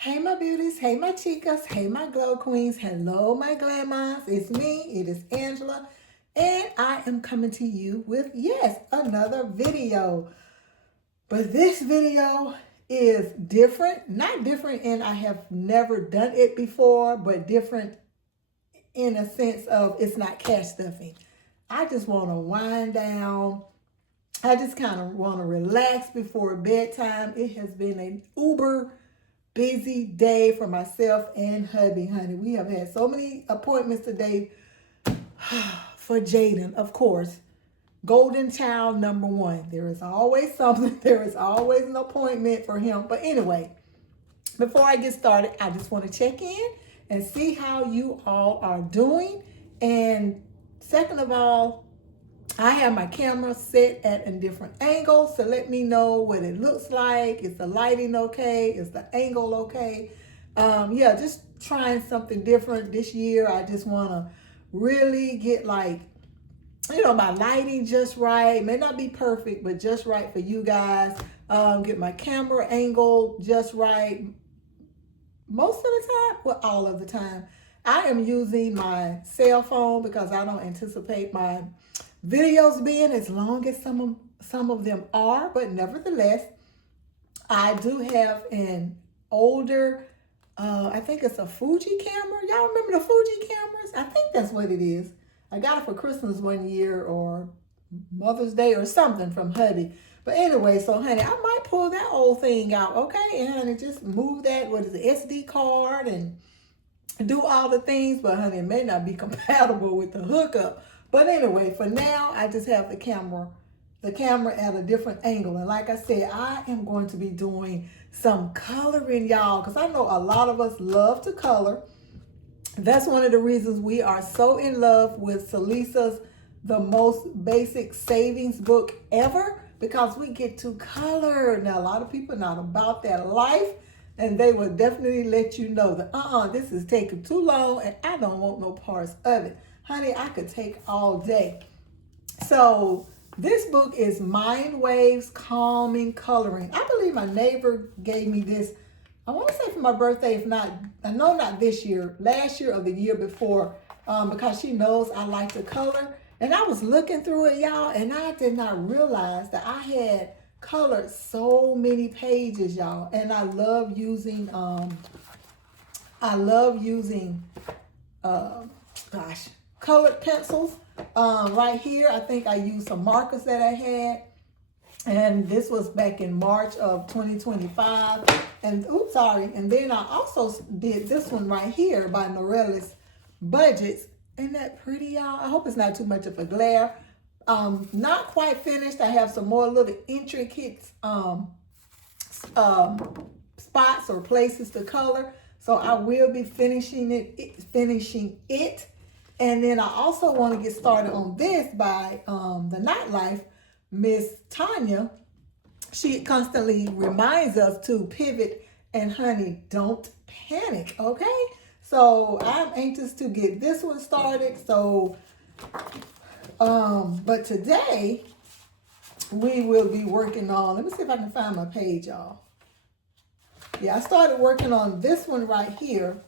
Hey my beauties, hey my chicas, hey my glow queens, hello my Glamm-Mahs. It's me, it is Angela, and I am coming to you with, yes, another video. But this video is different, not different in I have never done it before, but different in a sense of it's not cash stuffing. I just want to wind down. I just kind of want to relax before bedtime. It has been an uber busy day for myself and hubby, honey. We have had so many appointments today for Jaden, of course. Golden child number one. There is always something. There is always an appointment for him. But anyway, before I get started, I just want to check in and see how you all are doing. And second of all, I have my camera set at a different angle, so let me know what it looks like. Is the lighting okay? Is the angle okay? Yeah, just trying something different this year. I just want to really get my lighting just right. It may not be perfect, but just right for you guys. Get my camera angle just right. Most of the time, well, all of the time, I am using my cell phone because I don't anticipate my videos being as long as some of them are, but nevertheless, I do have an older, I think it's a Fuji camera. Y'all remember the Fuji cameras? I think that's what it is. I got it for Christmas one year or Mother's Day or something from hubby. But anyway, so honey, I might pull that old thing out, okay? And honey, just move that, what is it, SD card and do all the things, but honey, it may not be compatible with the hookup. But anyway, for now, I just have the camera at a different angle. And like I said, I am going to be doing some coloring, y'all, because I know a lot of us love to color. That's one of the reasons we are so in love with Salisa's The Most Basic Savings Book Ever, because we get to color. Now, a lot of people are not about that life, and they will definitely let you know that, this is taking too long, and I don't want no parts of it. Honey, I could take all day. So this book is Mind Waves Calming Coloring. I believe my neighbor gave me this, I want to say for my birthday, if not, I know not this year, last year or the year before, because she knows I like to color. And I was looking through it, y'all, and I did not realize that I had colored so many pages, y'all. And I love using, colored pencils. Right here, I think I used some markers that I had. And this was back in March of 2025. And oops, sorry. And then I also did this one right here by Norella's Budgets. Isn't that pretty, y'all? I hope it's not too much of a glare. Not quite finished. I have some more little intricate spots or places to color. So I will be finishing it. And then I also want to get started on this by the Nightlife, Miss Tanya. She constantly reminds us to pivot and honey, don't panic, okay? So I'm anxious to get this one started. So, but today we will be working on, let me see if I can find my page, y'all. Yeah, I started working on this one right here.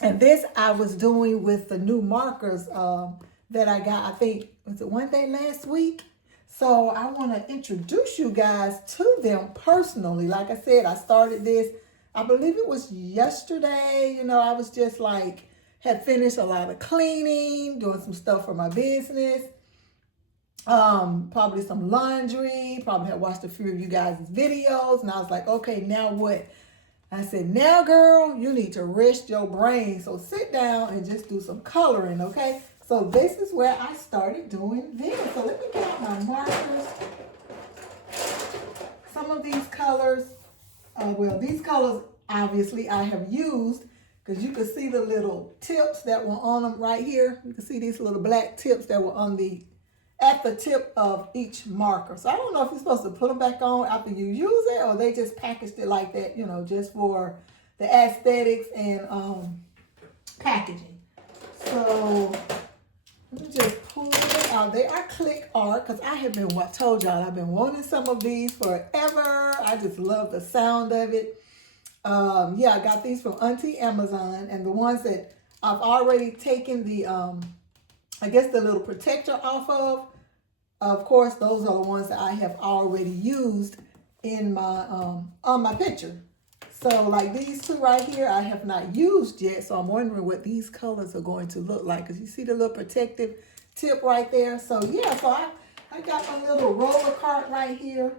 And this I was doing with the new markers that I got, I think, was it one day last week? So I want to introduce you guys to them personally. Like I said, I started this, I believe it was yesterday. I was just like, had finished a lot of cleaning, doing some stuff for my business. Probably some laundry, probably had watched a few of you guys' videos. And I was like, okay, now what? I said, now girl, you need to rest your brain. So sit down and just do some coloring, okay? So this is where I started doing this. So let me get out my markers. Some of these colors, these colors, obviously, I have used, because you can see the little tips that were on them right here. You can see these little black tips that were at the tip of each marker. So I don't know if you're supposed to put them back on after you use it, or they just packaged it like that, just for the aesthetics and packaging. So let me just pull them out. They are click art, because I have been, told y'all, I've been wanting some of these forever. I just love the sound of it. Yeah, I got these from Auntie Amazon, and the ones that I've already taken the, I guess the little protector off of course, those are the ones that I have already used in my, on my picture. So like these two right here, I have not used yet. So I'm wondering what these colors are going to look like. Cause you see the little protective tip right there. So yeah, so I got my little roller cart right here.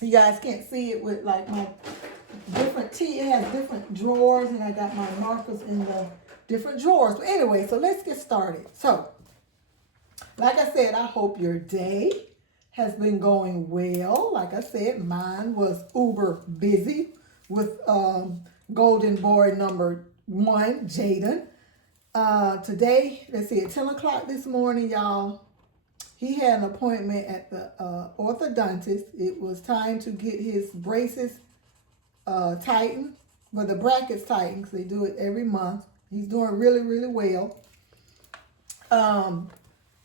You guys can't see it with like my different tea. It has different drawers, and I got my markers in the different drawers. But anyway, so let's get started. So like I said, I hope your day has been going well. Like I said, mine was uber busy with golden boy number 1, Jaden. Today, let's see, at 10 o'clock this morning, y'all, he had an appointment at the orthodontist. It was time to get his braces tightened, but the brackets tightened, because they do it every month. He's doing really, really well.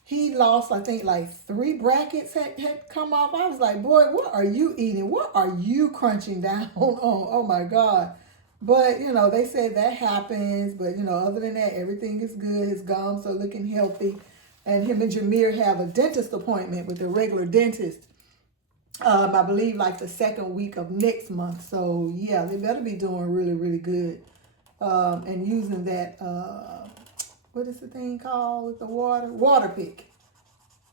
He lost, I think, like 3 brackets had come off. I was like, boy, what are you eating? What are you crunching down on? Oh, my God. But, you know, they said that happens. But, you know, other than that, everything is good. His gums are looking healthy. And him and Jameer have a dentist appointment with a regular dentist. I believe like the second week of next month. So, yeah, they better be doing really, really good. And using that... what is the thing called with the water? Water pick.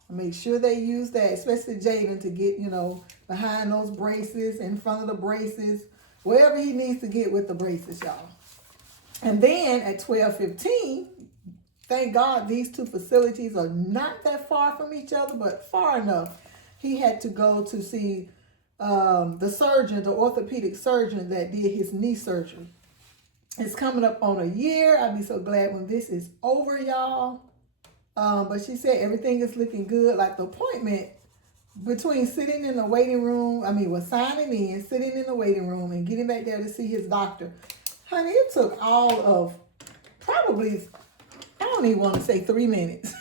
Make sure they use that, especially Jaden, to get, you know, behind those braces, in front of the braces, wherever he needs to get with the braces, y'all. And then at 12:15, thank God these two facilities are not that far from each other, but far enough. He had to go to see the surgeon, the orthopedic surgeon that did his knee surgery. It's coming up on a year. I'll be so glad when this is over, y'all. But she said everything is looking good. Like the appointment between sitting in the waiting room, signing in, sitting in the waiting room, and getting back there to see his doctor. Honey, it took all of probably, I don't even want to say 3 minutes.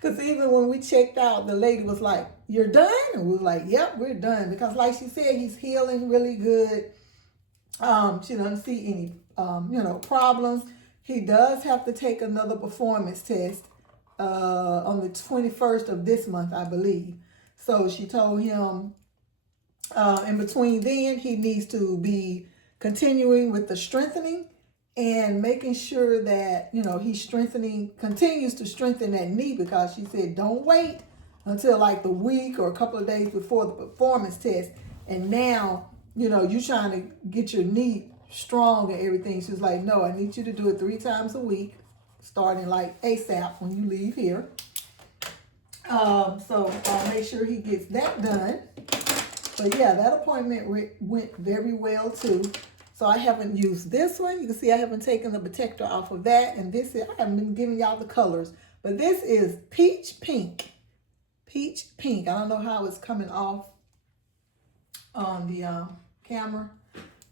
Because even when we checked out, the lady was like, "You're done?" And we were like, "Yep, we're done." Because like she said, he's healing really good. She doesn't see any problems. He does have to take another performance test on the 21st of this month, I believe. So she told him in between then, he needs to be continuing with the strengthening and making sure that, he's continues to strengthen that knee, because she said, don't wait until like the week or a couple of days before the performance test. And now, you're trying to get your knee strong and everything. She was like, no, I need you to do it 3 times a week, starting like ASAP when you leave here. So I'll make sure he gets that done. But yeah, that appointment went very well too. So I haven't used this one. You can see I haven't taken the protector off of that. And this is, I haven't been giving y'all the colors, but this is peach pink. Peach pink. I don't know how it's coming off on the camera,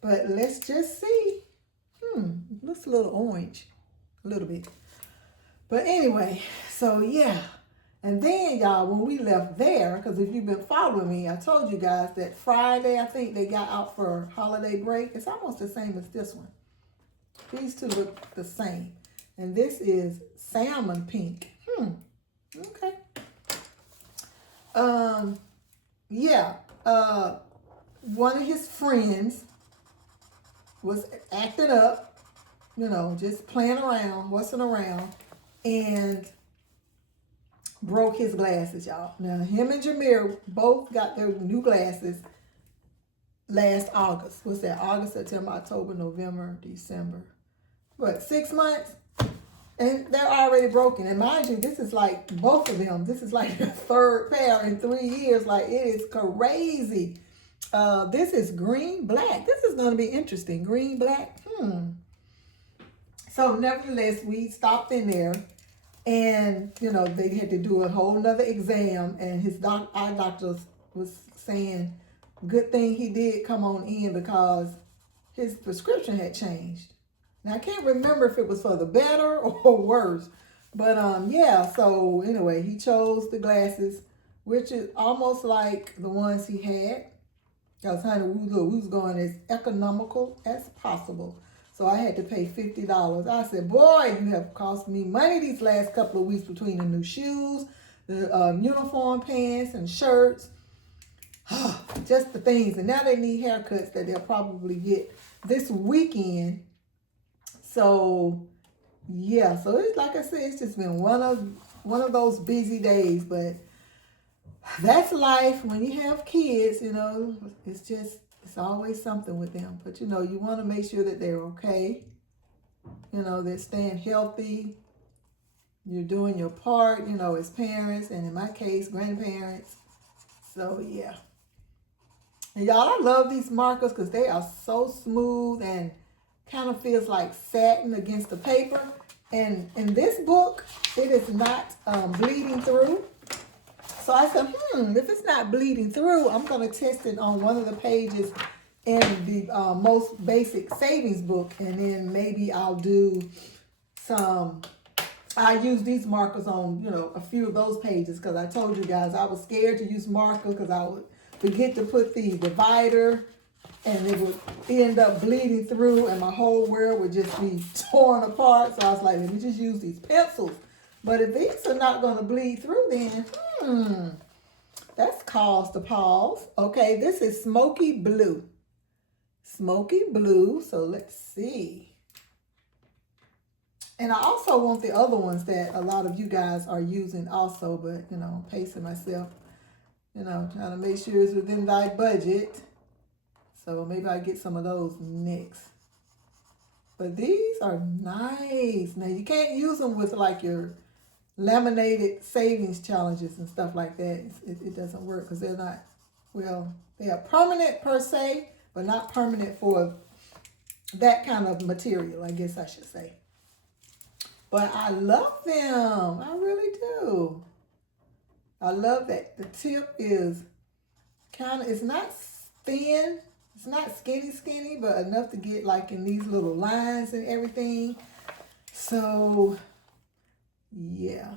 but let's just see. Looks a little orange, a little bit. But anyway, so yeah. And then, y'all, when we left there, because if you've been following me, I told you guys that Friday, I think they got out for holiday break. It's almost the same as this one. These two look the same. And this is salmon pink. Okay. Yeah. One of his friends was acting up, just playing around, wussing around, and broke his glasses, y'all. Now, him and Jameer both got their new glasses last August. What's that? August, September, October, November, December. What, 6 months? And they're already broken. And mind you, this is like both of them. This is like the 3rd pair in 3 years. Like, it is crazy. This is green, black. This is going to be interesting. Green, black. So, nevertheless, we stopped in there. And, they had to do a whole nother exam. And his eye doctor was saying, good thing he did come on in, because his prescription had changed. Now, I can't remember if it was for the better or worse. But, yeah, so anyway, he chose the glasses, which is almost like the ones he had. Because, honey, we was going as economical as possible. So I had to pay $50. I said, boy, you have cost me money these last couple of weeks between the new shoes, the uniform pants and shirts, just the things. And now they need haircuts that they'll probably get this weekend. So, yeah. So it's like I said, it's just been one of those busy days. But that's life when you have kids, you know. It's always something with them. But, you know, you want to make sure that they're okay. You know, they're staying healthy. You're doing your part, you know, as parents. And in my case, grandparents. So, yeah. And y'all, I love these markers because they are so smooth and kind of feels like satin against the paper. And in this book, it is not bleeding through. So I said, if it's not bleeding through, I'm going to test it on one of the pages in the most basic savings book. And then maybe I'll do I use these markers on, you know, a few of those pages. Because I told you guys I was scared to use markers because I would forget to put the divider. And it would end up bleeding through and my whole world would just be torn apart. So I was like, let me just use these pencils. But if these are not going to bleed through, then, that's cause to pause. Okay, this is smoky blue. Smoky blue, so let's see. And I also want the other ones that a lot of you guys are using also, but, you know, I'm pacing myself, you know, trying to make sure it's within thy budget. So maybe I get some of those next. But these are nice. Now, you can't use them with like your laminated savings challenges and stuff like that. It doesn't work because they're not, well, they are permanent per se, but not permanent for that kind of material, I guess I should say. But I love them. I really do. I love that the tip is kind of, it's not thin. It's not skinny, but enough to get like in these little lines and everything. So, yeah.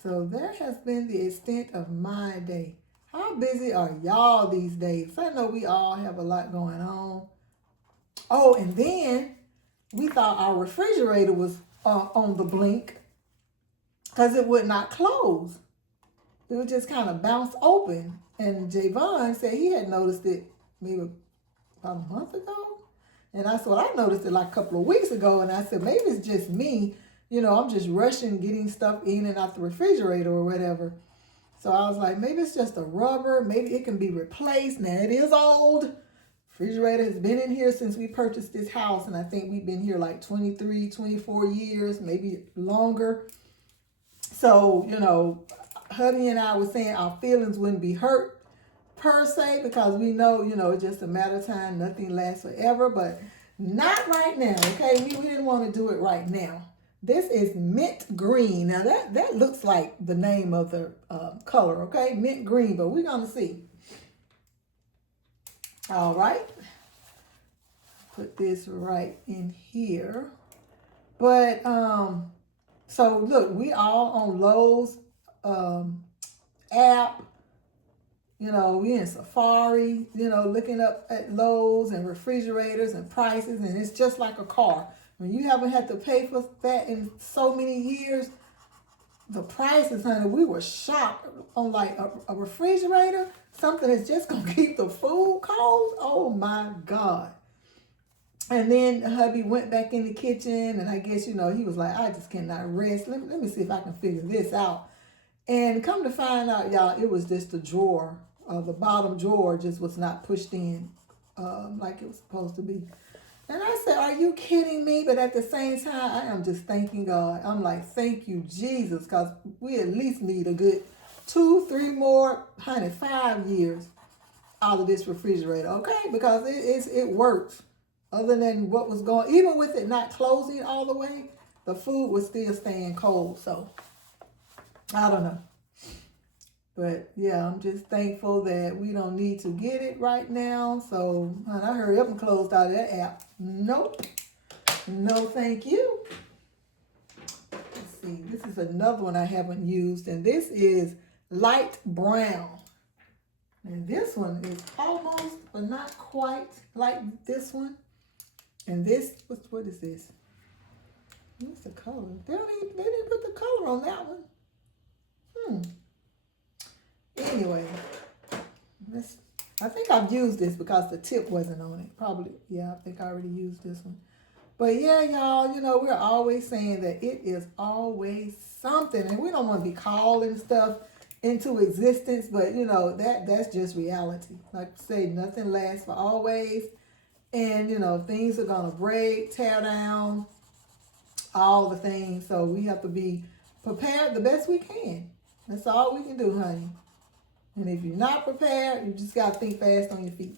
So that has been the extent of my day. How busy are y'all these days? I know we all have a lot going on. Oh, and then we thought our refrigerator was on the blink because it would not close. It would just kind of bounce open. And Javon said he had noticed it maybe about a month ago. And I said, well, I noticed it like a couple of weeks ago. And I said, maybe it's just me. You know, I'm just rushing getting stuff in and out the refrigerator or whatever. So I was like, maybe it's just a rubber. Maybe it can be replaced. Now, it is old. Refrigerator has been in here since we purchased this house. And I think we've been here like 23, 24 years, maybe longer. So, you know, hubby and I were saying our feelings wouldn't be hurt per se because we know, you know, it's just a matter of time. Nothing lasts forever. But not right now, okay? We didn't want to do it right now. This is mint green. Now, that looks like the name of the color, okay? Mint green, but we're going to see. All right. Put this right in here. But, so, look, we all on Lowe's app. You know, we in Safari, you know, looking up at Lowe's and refrigerators and prices, and it's just like a car. When you haven't had to pay for that in so many years, the prices, honey, we were shocked on like a refrigerator, something that's just going to keep the food cold. Oh, my God. And then hubby went back in the kitchen, and I guess, you know, he was like, I just cannot rest. Let me see if I can figure this out. And come to find out, y'all, it was just the drawer. The bottom drawer just was not pushed in like it was supposed to be. And I said, are you kidding me? But at the same time, I am just thanking God. I'm like, thank you, Jesus, because we at least need a good 2, 3 more, 5 years out of this refrigerator, okay? Because it works. Other than what was going, even with it not closing all the way, the food was still staying cold. So, I don't know. But, yeah, I'm just thankful that we don't need to get it right now. So, I hurry up and closed out of that app. Nope. No, thank you. Let's see. This is another one I haven't used. And this is light brown. And this one is almost, but not quite like this one. And this, what is this? What's the color? They didn't put the color on that one. Anyway, I think I've used this because the tip wasn't on it. Probably, yeah, I think I already used this one. But yeah, y'all, you know, we're always saying that it is always something. And we don't want to be calling stuff into existence, but you know, that's just reality. Like I say, nothing lasts for always. And you know, things are gonna break, tear down, all the things. So we have to be prepared the best we can. That's all we can do, honey. And if you're not prepared, you just gotta think fast on your feet.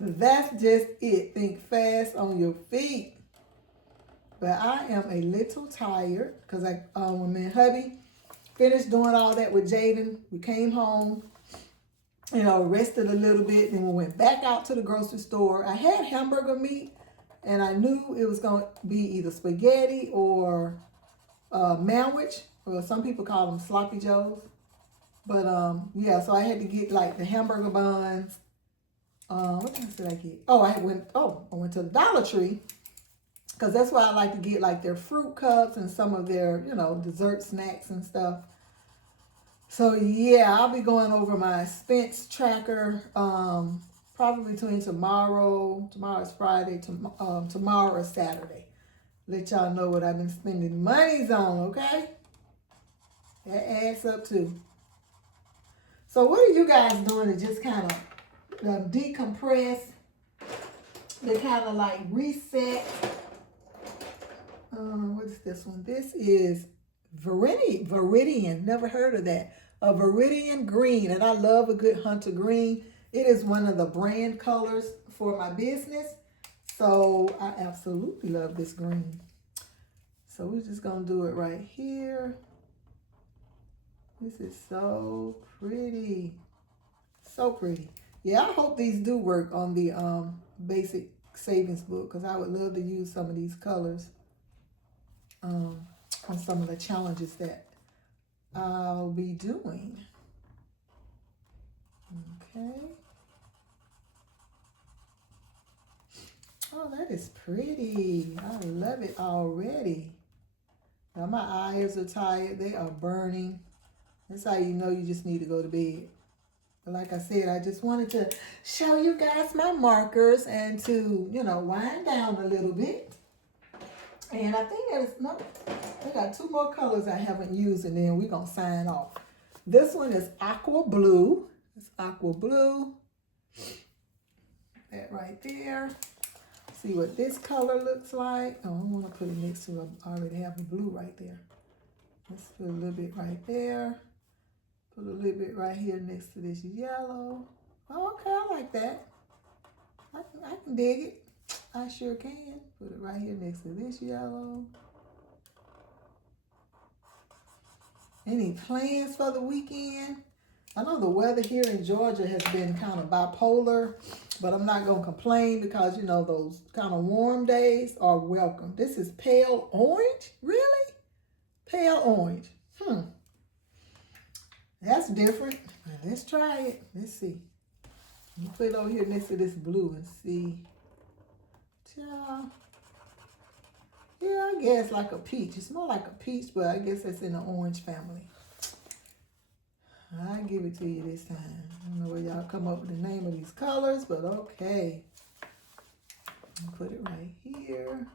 That's just it. Think fast on your feet. But I am a little tired because when me and hubby finished doing all that with Jaden, we came home, you know, rested a little bit, then we went back out to the grocery store. I had hamburger meat, and I knew it was going to be either spaghetti or sandwich, or some people call them sloppy joes. But yeah, so I had to get like the hamburger buns. What else did I get? Oh, I went to the Dollar Tree, because that's why I like to get like their fruit cups and some of their, you know, dessert snacks and stuff. So yeah, I'll be going over my expense tracker probably between tomorrow's Friday, tomorrow or Saturday. Let y'all know what I've been spending monies on, okay? That adds up too. So what are you guys doing to just kind of decompress, to kind of like reset? What is this one? This is Viridian. Never heard of that. A Viridian green, and I love a good hunter green. It is one of the brand colors for my business. So I absolutely love this green. So we're just gonna do it right here. This is so pretty. So pretty. Yeah, I hope these do work on the basic savings book, because I would love to use some of these colors on some of the challenges that I'll be doing. Okay. Oh, that is pretty. I love it already. Now my eyes are tired. They are burning. That's how you know you just need to go to bed. But like I said, I just wanted to show you guys my markers and to, you know, wind down a little bit. And I think I got two more colors I haven't used, and then we're going to sign off. This one is aqua blue. It's aqua blue. That right there. See what this color looks like. Oh, I want to put it next to I already have the blue right there. Let's put a little bit right there. Put a little bit right here next to this yellow. Oh, okay, I like that. I can dig it. I sure can. Put it right here next to this yellow. Any plans for the weekend? I know the weather here in Georgia has been kind of bipolar, but I'm not going to complain because, you know, those kind of warm days are welcome. This is pale orange? Really? Pale orange. That's different. Let's try it. Let's see. Let me put it over here next to this blue and see. Yeah, I guess like a peach. It's more like a peach, but I guess it's in the orange family. I'll give it to you this time. I don't know where y'all come up with the name of these colors, but okay. I'll put it right here.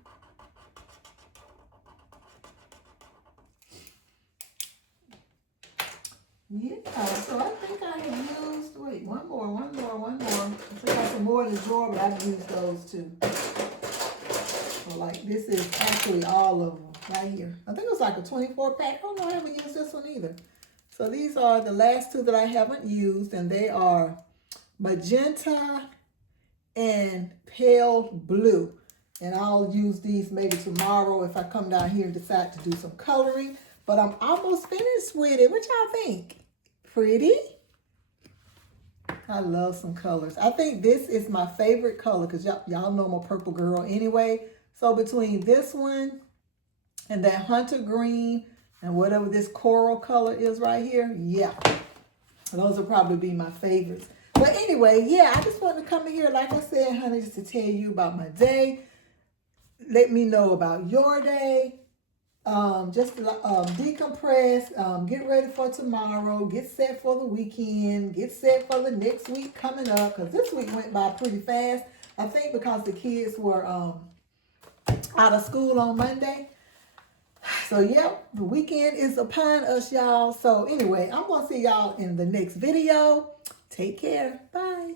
Yeah, so I think I have used, wait, one more. I think I have some more in the drawer, but I've used those too. So like this is actually all of them right here. I think it was like a 24 pack. Oh no, I haven't used this one either. So these are the last two that I haven't used, and they are magenta and pale blue. And I'll use these maybe tomorrow if I come down here and decide to do some coloring. But I'm almost finished with it. What y'all think? Pretty? I love some colors. I think this is my favorite color because y'all know I'm a purple girl anyway. So between this one and that hunter green and whatever this coral color is right here, yeah. Those will probably be my favorites. But anyway, yeah, I just wanted to come in here, like I said, honey, just to tell you about my day. Let me know about your day. Just decompress, get ready for tomorrow, get set for the weekend, get set for the next week coming up, because this week went by pretty fast. I think because the kids were out of school on Monday. So, yep, the weekend is upon us, y'all. So, anyway, I'm going to see y'all in the next video. Take care. Bye.